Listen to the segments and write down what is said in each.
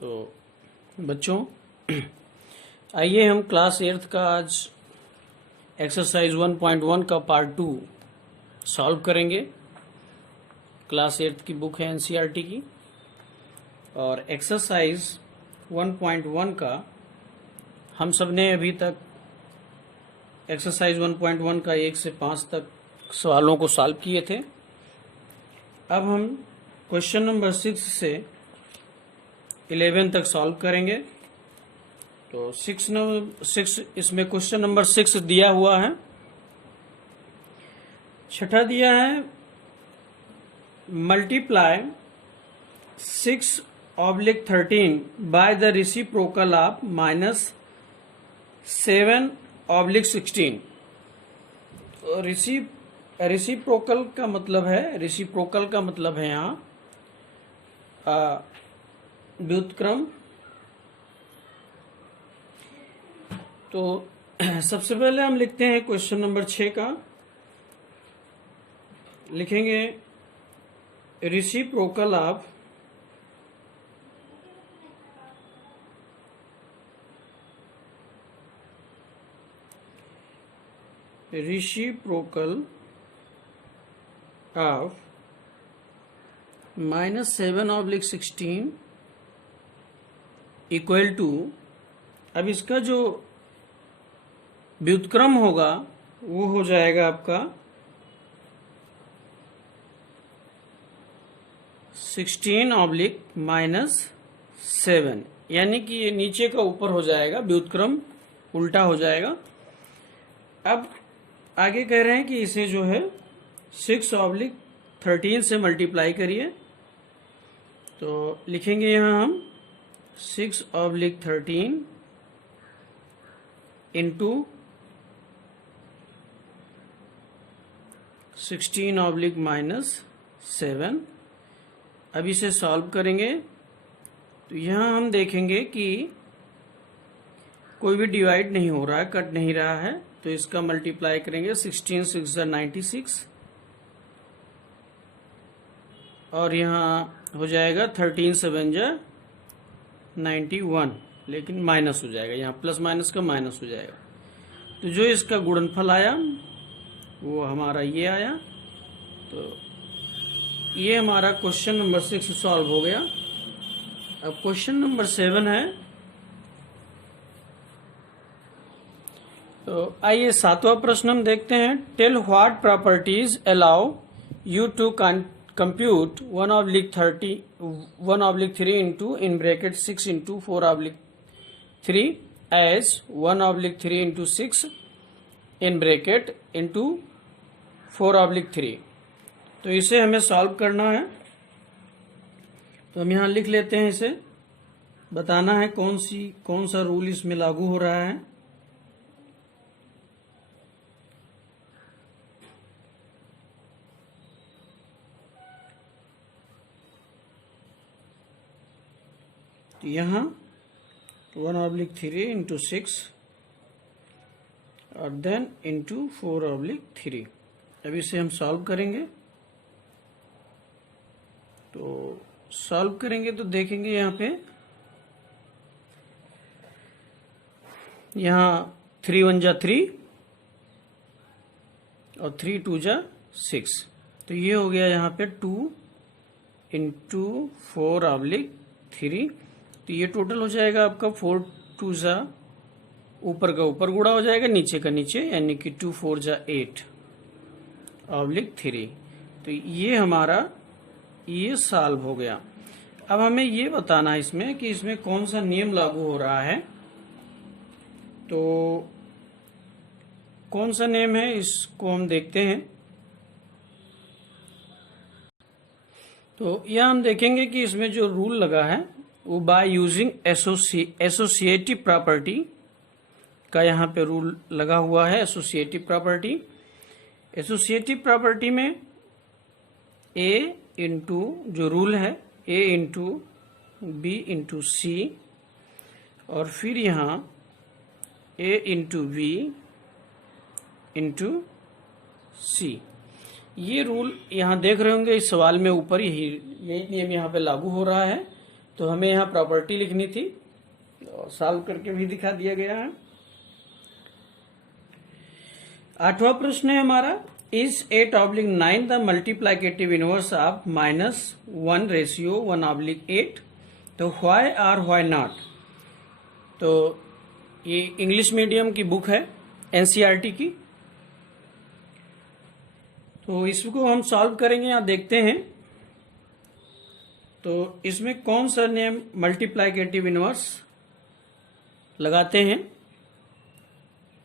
तो बच्चों आइए हम क्लास 8th का आज एक्सरसाइज 1.1 का पार्ट 2 सॉल्व करेंगे। क्लास 8th की बुक है एनसीईआरटी की और एक्सरसाइज 1.1 का हम सब ने अभी तक एक्सरसाइज 1.1 का 1 से 5 तक सवालों को सॉल्व किए थे। अब हम क्वेश्चन नंबर 6 से 11 तक सॉल्व करेंगे। तो 6 इसमें क्वेश्चन नंबर 6 दिया हुआ है। छठा दिया है multiply 6/13 by the reciprocal of -7/16। Reciprocal का मतलब है यहाँ व्युत्क्रम। तो सबसे पहले हम लिखते हैं क्वेश्चन नंबर 6 का। लिखेंगे रेसिप्रोकल ऑफ -7/16 इक्वल टू, अब इसका जो व्युत्क्रम होगा वो हो जाएगा आपका 16/-7, यानी कि ये नीचे का ऊपर हो जाएगा, व्युत्क्रम उल्टा हो जाएगा। अब आगे कह रहे हैं कि इसे जो है 6/13 से मल्टीप्लाई करिए। तो लिखेंगे यहाँ हम 6/13 इंटू 16/-7। अब इसे सॉल्व करेंगे तो यहाँ हम देखेंगे कि कोई भी डिवाइड नहीं हो रहा है, कट नहीं रहा है। तो इसका मल्टीप्लाई करेंगे 16 6 96 और यहाँ हो जाएगा 13 7 91, लेकिन माइनस हो जाएगा, यहाँ प्लस माइनस का माइनस हो जाएगा। तो जो इसका गुणनफल आया वो हमारा ये आया। तो ये हमारा क्वेश्चन नंबर 6 सॉल्व हो गया। अब क्वेश्चन नंबर 7 है। तो आइए 7वां प्रश्न हम देखते हैं। Tell what properties allow you to compute 1/3 into in bracket 6 into 4/3 as 1/3 into 6 in bracket into 4/3। तो इसे हमें सॉल्व करना है। तो हम यहाँ लिख लेते हैं, इसे बताना है कौन सा रूल इसमें लागू हो रहा है। यहाँ 1/3 इंटू 6 और देन इंटू 4/3। अब इसे हम सॉल्व करेंगे। तो सॉल्व करेंगे तो देखेंगे यहाँ पे, यहाँ 3 1 जा 3 और 3 2 जा 6। तो ये हो गया यहाँ पे 2 इंटू 4/3। तो ये टोटल हो जाएगा आपका 4 2 जा, ऊपर का ऊपर गुणा हो जाएगा, नीचे का नीचे, यानी कि 2 4 जा 8/3। तो ये हमारा ये सॉल्व हो गया। अब हमें ये बताना है इसमें कि इसमें कौन सा नियम लागू हो रहा है। तो कौन सा नियम है इसको हम देखते हैं। तो यह हम देखेंगे कि इसमें जो रूल लगा है वो बाय यूजिंग एसोसिएटिव प्रॉपर्टी का यहाँ पे रूल लगा हुआ है। एसोसिएटिव प्रॉपर्टी में ए इंटू, जो रूल है ए इंटू बी इंटू सी, और फिर यहाँ ए इंटू बी इंटू सी। ये रूल यहाँ देख रहे होंगे इस सवाल में ऊपर यही नियम यहाँ पे लागू हो रहा है। तो हमें यहाँ प्रॉपर्टी लिखनी थी और सॉल्व करके भी दिखा दिया गया है। 8वां प्रश्न है हमारा, is 8/9 the multiplicative inverse of -1 ratio 1/8? तो व्हाई और व्हाई नॉट? तो ये इंग्लिश मीडियम की बुक है, एनसीईआरटी की। तो इसको हम सॉल्व करेंगे, यहाँ देखते हैं। तो इसमें कौन सा नियम मल्टीप्लाइकेटिव इनवर्स लगाते हैं?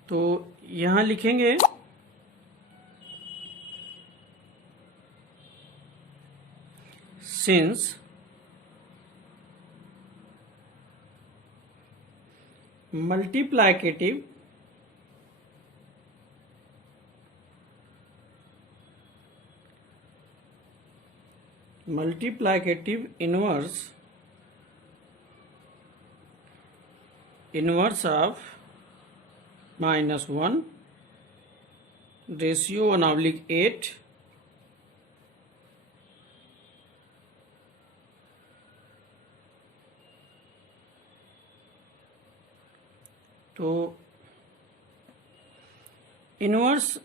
तो यहां लिखेंगे since multiplicative inverse of -1 ratio 1/8 तो इनवर्स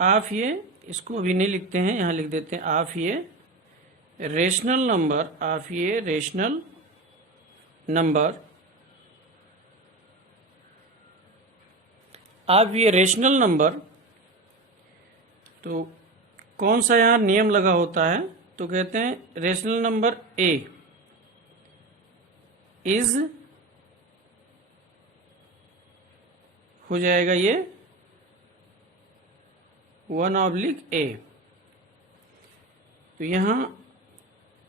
ऑफ ये, इसको अभी नहीं लिखते हैं, यहां लिख देते हैं ऑफ ये रेशनल नंबर, ऑफ ये रेशनल नंबर, ऑफ ये रेशनल नंबर। तो कौन सा यहां नियम लगा होता है? तो कहते हैं रेशनल नंबर ए इज हो जाएगा ये 1/a। तो यहां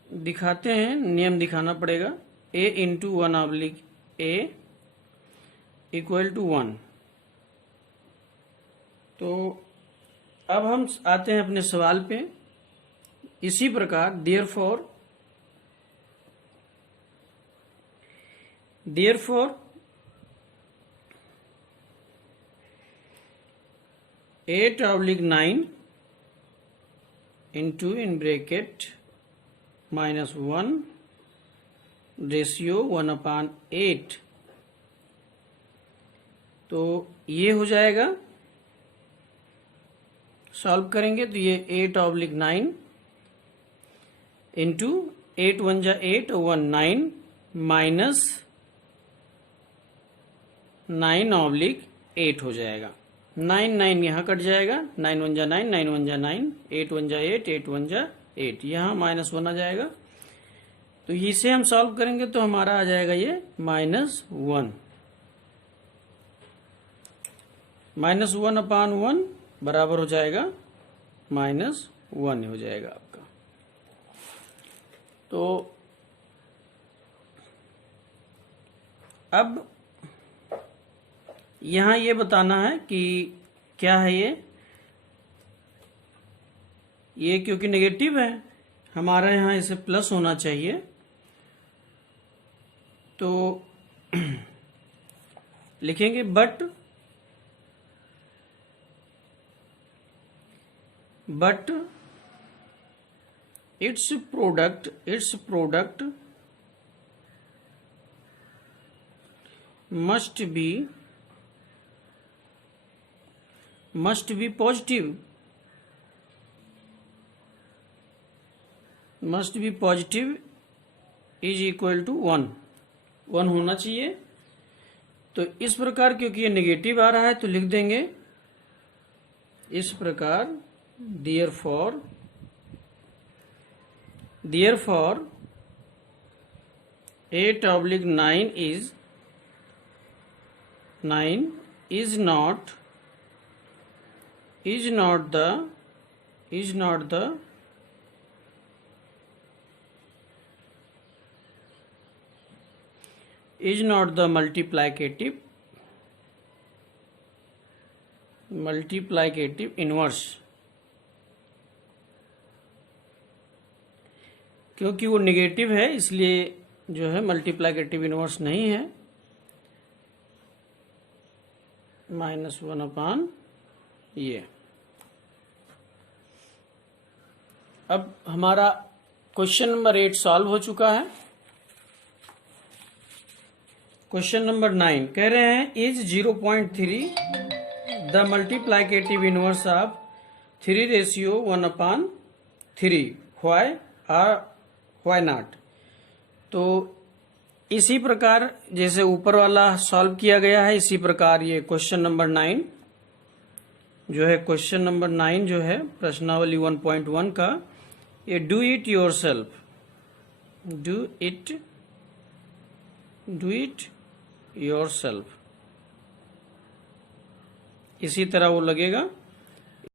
दिखाते हैं, नियम दिखाना पड़ेगा, a into 1/a equal to 1। तो अब हम आते हैं अपने सवाल पे। इसी प्रकार therefore 8/9 into in bracket -1 ratio 1/8। तो ये हो जाएगा, सॉल्व करेंगे तो ये 8/9 इंटू 8 1 जा 8 1 9 माइनस 9/8 हो जाएगा। 9 9 यहाँ कट जाएगा, 9 1 जा 9 9 1 जा 9 8 1 जा 8 8 1 जा 8, यहाँ -1 आ जाएगा। तो इसे हम सॉल्व करेंगे तो हमारा आ जाएगा ये -1 -1/1 बराबर हो जाएगा -1 हो जाएगा आपका। तो अब यहां ये बताना है कि क्या है ये क्योंकि नेगेटिव है हमारा, यहां इसे प्लस होना चाहिए। तो लिखेंगे but its product must be positive, is equal to 1 होना चाहिए। तो इस प्रकार क्योंकि ये नेगेटिव आ रहा है तो लिख देंगे इस प्रकार, therefore 8/9 is not the multiplicative inverse, क्योंकि वो नेगेटिव है इसलिए जो है मल्टीप्लाइकेटिव इनवर्स नहीं है। -1 ये। अब हमारा क्वेश्चन नंबर 8 सॉल्व हो चुका है। क्वेश्चन नंबर 9 कह रहे हैं is 0.3 the multiplicative inverse of 3:1/3 why not. तो इसी प्रकार जैसे ऊपर वाला सॉल्व किया गया है, इसी प्रकार ये क्वेश्चन नंबर 9 जो है, क्वेश्चन नंबर 9 जो है प्रश्नावली 1.1 का, ये do it yourself, do it yourself, इसी तरह वो लगेगा।